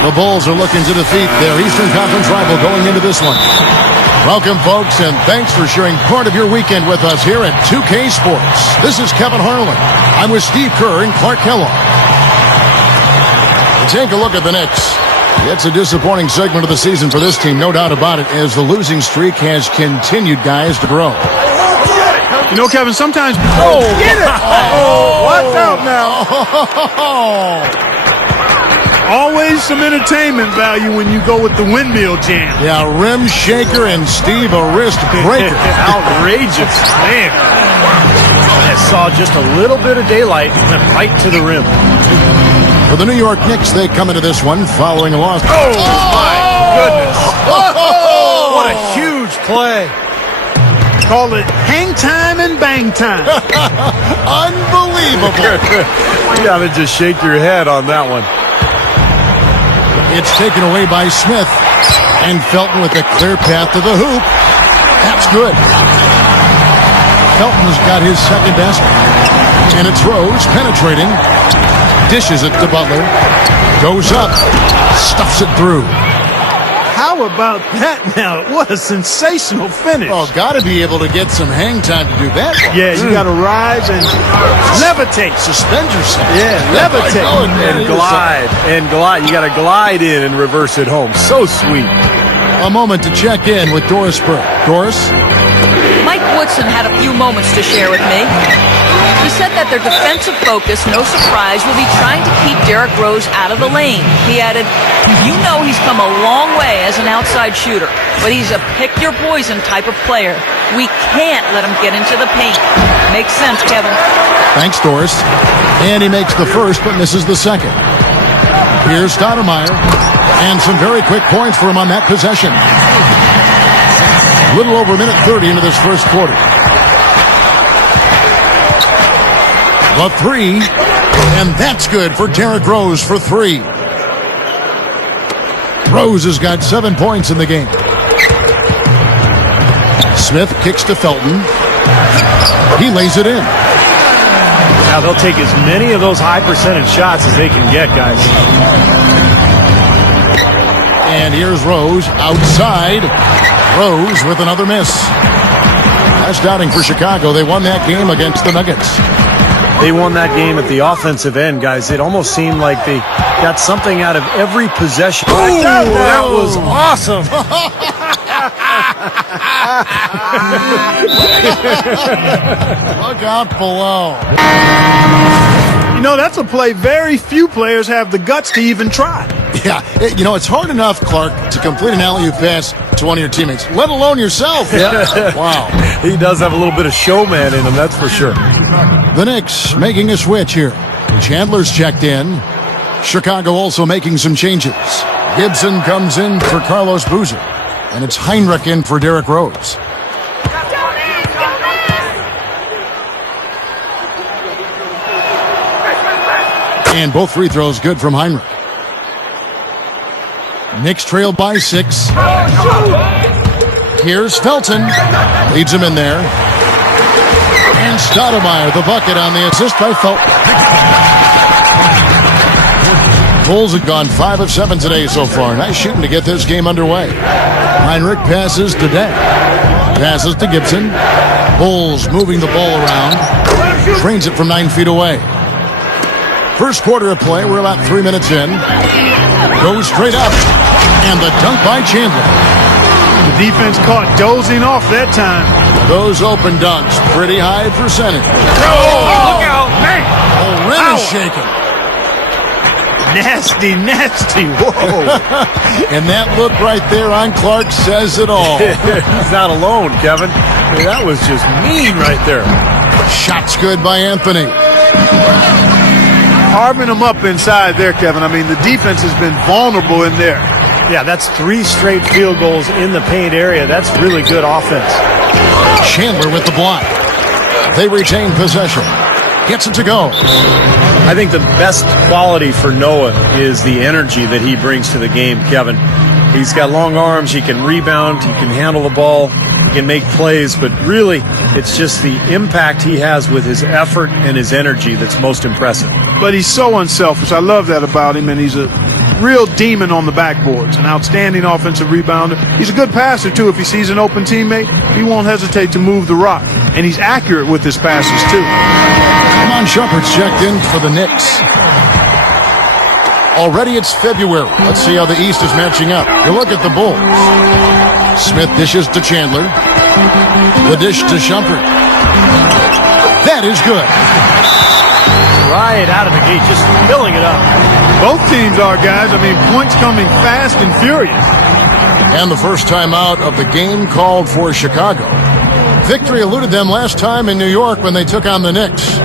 The Bulls are looking to defeat their Eastern Conference rival going into this one. Welcome, folks, and thanks for sharing part of your weekend with us here at 2K Sports. This is Kevin Harlan. I'm with Steve Kerr and Clark Kellogg. Take a look at the Knicks. It's a disappointing segment of the season for this team, no doubt about it, as the losing streak has continued, guys, to grow. You know, Kevin, sometimes... Oh, get it! Oh, watch out now. Always some entertainment value when you go with the windmill jam. Yeah, rim shaker and Steve, a wrist breaker. Outrageous, man. I saw just a little bit of daylight and went right to the rim. For the New York Knicks, they come into this one following a loss. Oh, my goodness. Oh, what a huge play. Call it hang time and bang time. Unbelievable. You gotta just shake your head on that one. It's taken away by Smith. And Felton with a clear path to the hoop. That's good. Felton's got his second basket. And it's Rose penetrating. Dishes it to Butler. Goes up. Stuffs it through. How about that now? What a sensational finish. Oh, got to be able to get some hang time to do that. Yeah, you got to rise and levitate. Suspend yourself. Yeah, levitate. And glide. And glide. You got to glide in and reverse it home. So sweet. A moment to check in with Doris Burke. Doris? Mike Woodson had a few moments to share with me. He said that their defensive focus, no surprise, will be trying to keep Derrick Rose out of the lane. He added, you know he's come a long way as an outside shooter, but he's a pick-your-poison type of player. We can't let him get into the paint. Makes sense, Kevin. Thanks, Doris. And he makes the first, but misses the second. Here's Stoudemire. And some very quick points for him on that possession. A little over a minute 30 into this first quarter. The three, and that's good for Derrick Rose for three. Rose has got 7 points in the game. Smith kicks to Felton. He lays it in. Now they'll take as many of those high percentage shots as they can get, guys. And here's Rose outside. Rose with another miss. That's downing for Chicago. They won that game against the Nuggets. They won that game at the offensive end, guys. It almost seemed like they got something out of every possession. Oh, that was awesome. Look out below. You know, that's a play very few players have the guts to even try. Yeah, you know, it's hard enough, Clark, to complete an alley-oop pass to one of your teammates, let alone yourself. Yeah. Wow. He does have a little bit of showman in him, that's for sure. The Knicks making a switch here. Chandler's checked in. Chicago also making some changes. Gibson comes in for Carlos Boozer. And it's Heinrich in for Derrick Rose. And both free throws good from Heinrich. Knicks trail by 6. Here's Felton. Leads him in there. And Stoudemire, the bucket on the assist by Felton. Bulls have gone 5 of 7 today so far. Nice shooting to get this game underway. Heinrich passes to Dent. Passes to Gibson. Bulls moving the ball around. Trains it from 9 feet away. First quarter of play, we're about 3 minutes in. Goes straight up. And the dunk by Chandler. The defense caught dozing off that time. Those open dunks, pretty high percentage. Oh, look out, man. The rim is shaking. Nasty, nasty. Whoa. And that look right there on Clark says it all. He's not alone, Kevin. I mean, that was just mean right there. Shots good by Anthony. Carving them up inside there, Kevin. I mean, the defense has been vulnerable in there. Yeah, that's 3 straight field goals in the paint area. That's really good offense. Chandler with the block. They retain possession. Gets it to go. I think the best quality for Noah is the energy that he brings to the game, Kevin. He's got long arms. He can rebound. He can handle the ball. He can make plays. But really, it's just the impact he has with his effort and his energy that's most impressive. But he's so unselfish. I love that about him, and he's a real demon on the backboards, an outstanding offensive rebounder. He's a good passer, too. If he sees an open teammate, he won't hesitate to move the rock. And he's accurate with his passes, too. Come on, Shumpert's checked in for the Knicks. Already it's February. Let's see how the East is matching up. You look at the Bulls. Smith dishes to Chandler. The dish to Shumpert. That is good. Right out of the gate, just filling it up. Both teams are, guys. I mean, points coming fast and furious. And the first time out of the game called for Chicago. Victory eluded them last time in New York when they took on the Knicks.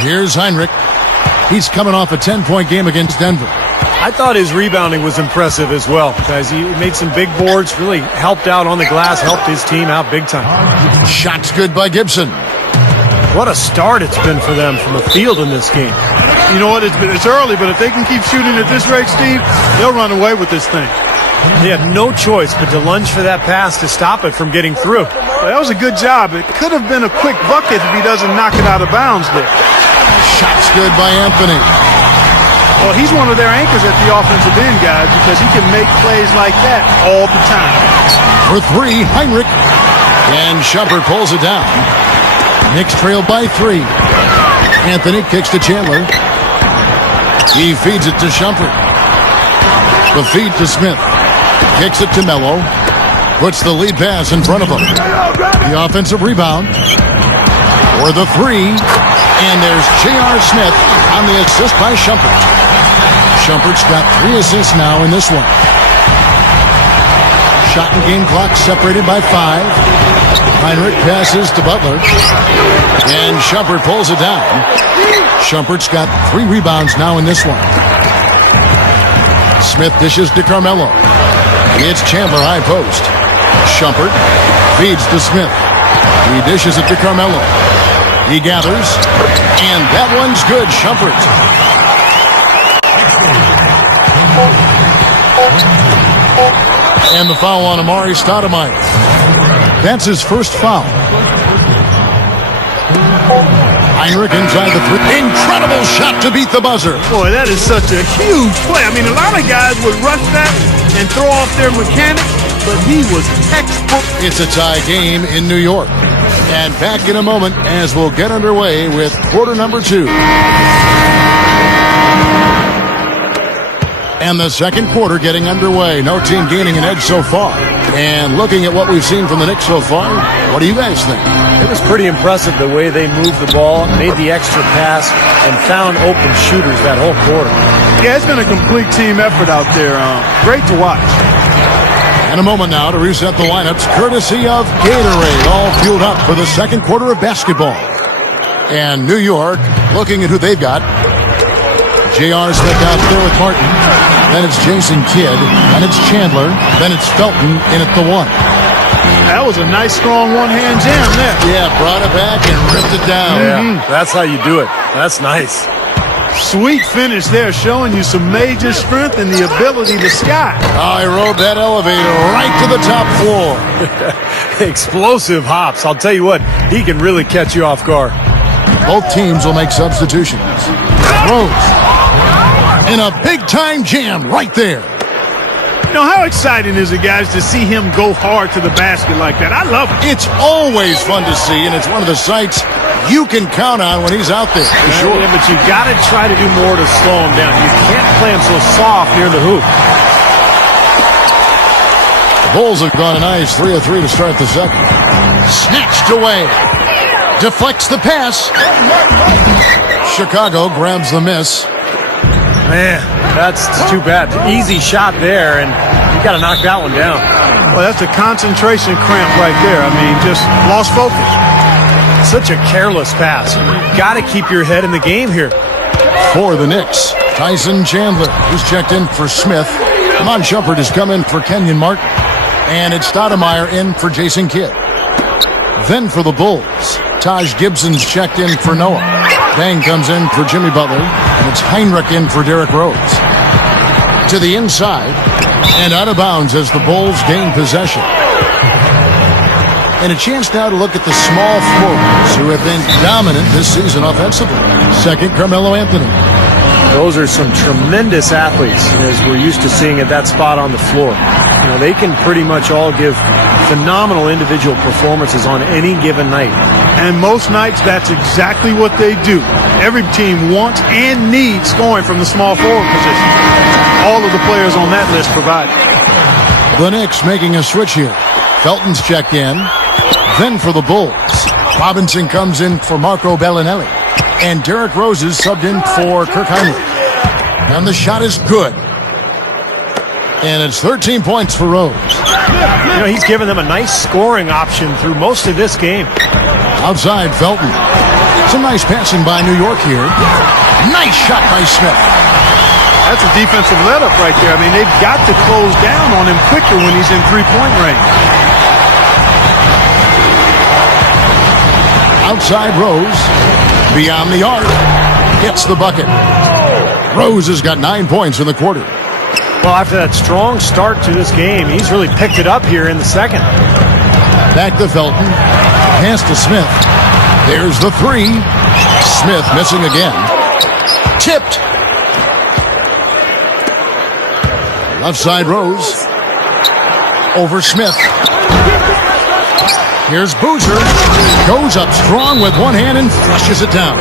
Here's Heinrich. He's coming off a 10-point game against Denver. I thought his rebounding was impressive as well, guys. He made some big boards, really helped out on the glass, helped his team out big time. Shots good by Gibson. What a start it's been for them from the field in this game. You know what? It's early, but if they can keep shooting at this rate, Steve, they'll run away with this thing. They have no choice but to lunge for that pass to stop it from getting through. Well, that was a good job. It could have been a quick bucket if he doesn't knock it out of bounds there. Shots good by Anthony. Well, he's one of their anchors at the offensive end, guys, because he can make plays like that all the time. For three, Heinrich. And Shumpert pulls it down. Knicks trail by 3. Anthony kicks to Chandler. He feeds it to Shumpert. The feed to Smith. Kicks it to Mello. Puts the lead pass in front of him. The offensive rebound. For the 3. And there's J.R. Smith on the assist by Shumpert. Shumpert's got 3 assists now in this one. Shot and game clock separated by 5. Heinrich passes to Butler. And Shumpert pulls it down. Shumpert's got 3 rebounds now in this one. Smith dishes to Carmelo. It's Chandler high post. Shumpert feeds to Smith. He dishes it to Carmelo. He gathers. And that one's good, Shumpert. And the foul on Amari Stoudemire. That's his first foul. Heinrich inside the 3. Incredible shot to beat the buzzer. Boy, that is such a huge play. I mean, a lot of guys would rush that and throw off their mechanics, but he was textbook. It's a tie game in New York. And back in a moment as we'll get underway with quarter number 2. And the second quarter getting underway. No team gaining an edge so far. And looking at what we've seen from the Knicks so far, what do you guys think? It was pretty impressive the way they moved the ball, made the extra pass, and found open shooters that whole quarter. Yeah, it's been a complete team effort out there. Great to watch. And a moment now to reset the lineups, courtesy of Gatorade, all fueled up for the second quarter of basketball. And New York, looking at who they've got. J.R. Smith out there with Martin. Then it's Jason Kidd. Then it's Chandler. Then it's Felton in at the 1. That was a nice, strong one-hand jam there. Yeah, brought it back and ripped it down. Yeah, that's how you do it. That's nice. Sweet finish there, showing you some major strength and the ability to sky. I rode that elevator right to the top floor. Explosive hops. I'll tell you what, he can really catch you off guard. Both teams will make substitutions. Rose. In a big-time jam right there. You know, how exciting is it, guys, to see him go hard to the basket like that? I love it. It's always fun to see, and it's one of the sights you can count on when he's out there, for sure. Yeah, but you got to try to do more to slow him down. You can't play him so soft near the hoop. The Bulls have gone a nice 3 of 3 to start the second. Snatched away. Deflects the pass. Chicago grabs the miss. Man, that's too bad. Easy shot there, and you got to knock that one down. Well, that's a concentration cramp right there. I mean, just lost focus. Such a careless pass. You got to keep your head in the game here. For the Knicks, Tyson Chandler, who's checked in for Smith. Mon Shumpert has come in for Kenyon Martin. And it's Stoudemire in for Jason Kidd. Then for the Bulls, Taj Gibson's checked in for Noah. Dang comes in for Jimmy Butler. And it's Heinrich in for Derrick Rose. To the inside, and out of bounds as the Bulls gain possession. And a chance now to look at the small forwards who have been dominant this season offensively. Second, Carmelo Anthony. Those are some tremendous athletes, as we're used to seeing at that spot on the floor. You know, they can pretty much all give phenomenal individual performances on any given night. And most nights, that's exactly what they do. Every team wants and needs scoring from the small forward position. All of the players on that list provide it. The Knicks making a switch here. Felton's checked in. Then for the Bulls, Robinson comes in for Marco Bellinelli. And Derrick Rose is subbed in for Kirk Heinrich. And the shot is good. And it's 13 points for Rose. You know, he's given them a nice scoring option through most of this game. Outside, Felton. Some nice passing by New York here. Nice shot by Smith. That's a defensive let-up right there. I mean, they've got to close down on him quicker when he's in three-point range. Outside Rose. Beyond the arc. Gets the bucket. Rose has got 9 points in the quarter. Well, after that strong start to this game, he's really picked it up here in the second. Back to Felton. Pass to Smith. There's the three. Smith missing again. Tipped. Left side Rose. Over Smith. Here's Boozer. Goes up strong with one hand and flushes it down.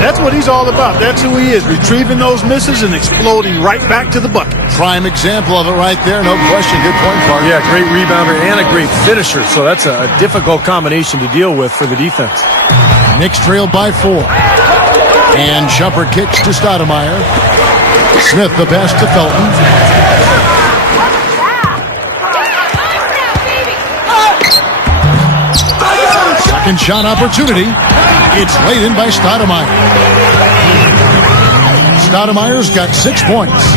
That's what he's all about. That's who he is, retrieving those misses and exploding right back to the bucket. Prime example of it right there, no question. Good point, Clark. Yeah, great rebounder and a great finisher, so that's a difficult combination to deal with for the defense. Knicks trailed by 4. And Shumpert kicks to Stoudemire. Smith the pass to Felton. Second shot opportunity. It's laid in by Stoudemire. Stoudemire's got 6 points.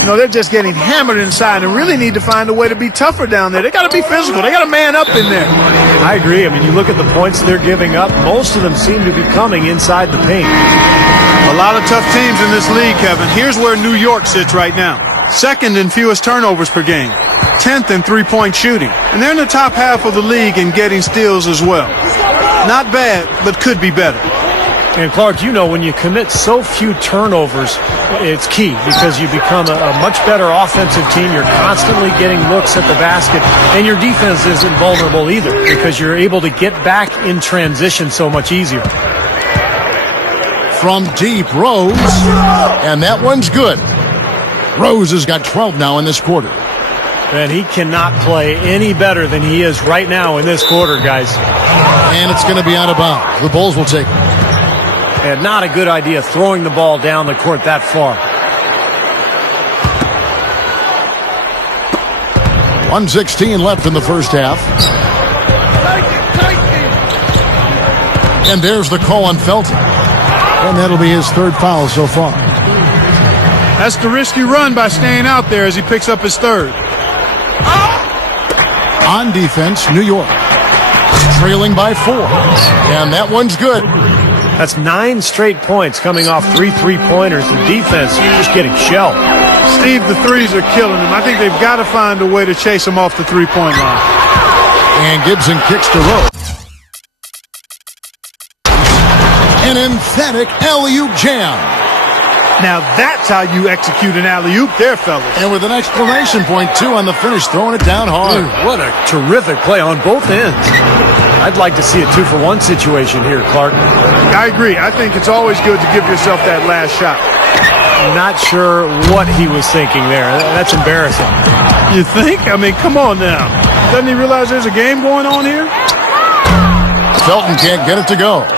You know, they're just getting hammered inside and really need to find a way to be tougher down there. They got to be physical. They got to man up in there. I agree. I mean, you look at the points they're giving up, most of them seem to be coming inside the paint. A lot of tough teams in this league, Kevin. Here's where New York sits right now. Second in fewest turnovers per game. 10th in three-point shooting. And they're in the top half of the league in getting steals as well. Not bad, but could be better. And Clark, you know, when you commit so few turnovers, it's key because you become a much better offensive team. You're constantly getting looks at the basket, and your defense isn't vulnerable either because you're able to get back in transition so much easier. From deep, Rose. And that one's good. Rose has got 12 now in this quarter. And he cannot play any better than he is right now in this quarter, guys. And it's going to be out of bounds. The Bulls will take it. And not a good idea throwing the ball down the court that far. 1:16 left in the first half. And there's the call on Felton. And that'll be his third foul so far. That's the risky run by staying out there as he picks up his third. On defense, New York. Trailing by 4. And that one's good. That's 9 straight points coming off 3 three-pointers. The defense just getting shelled. Steve, the threes are killing him. I think they've got to find a way to chase him off the three-point line. And Gibson kicks to Rose. An emphatic alley-oop jam. Now that's how you execute an alley-oop there, fellas. And with an exclamation point, too, on the finish, throwing it down hard. What a terrific play on both ends. I'd like to see a 2-for-1 situation here, Clark. I agree. I think it's always good to give yourself that last shot. Not sure what he was thinking there. That's embarrassing. You think? I mean, come on now. Doesn't he realize there's a game going on here? Felton can't get it to go.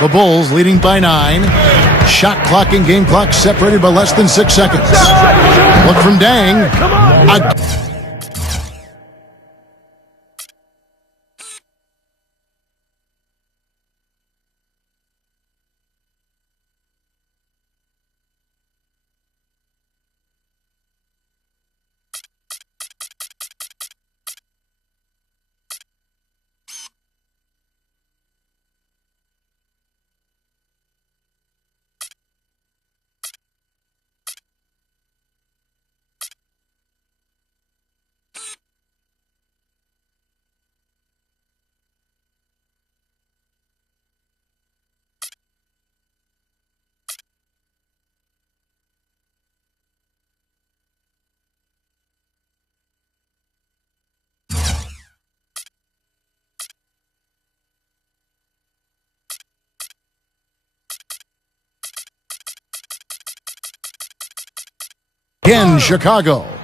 The Bulls leading by 9. Shot clock and game clock separated by less than 6 seconds. Look from Dang. in Chicago.